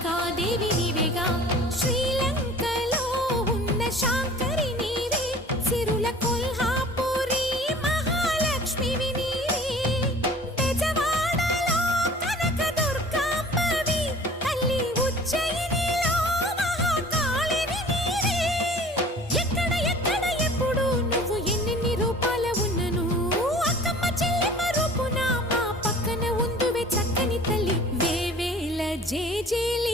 కాళికాదేవి నీవేగా శ్రీలంకలో ఉన్న శాంకరి నీవే సిరుల కొల్హాపురి మహాలక్ష్మివి నీవే బెజవాడలో కనక దుర్గాంబవి తల్లి ఉజ్జయినిలో మహాకాళిని నీవే ఎక్కడ ఎక్కడ ఎప్పుడు నువ్వు ఎన్నెన్ని రూపాల ఉన్నను అక్కమ్మ చెల్లెమ్మ రూపున మా పక్కన ఉందువే చక్కని తల్లి వేవేల జేజేలు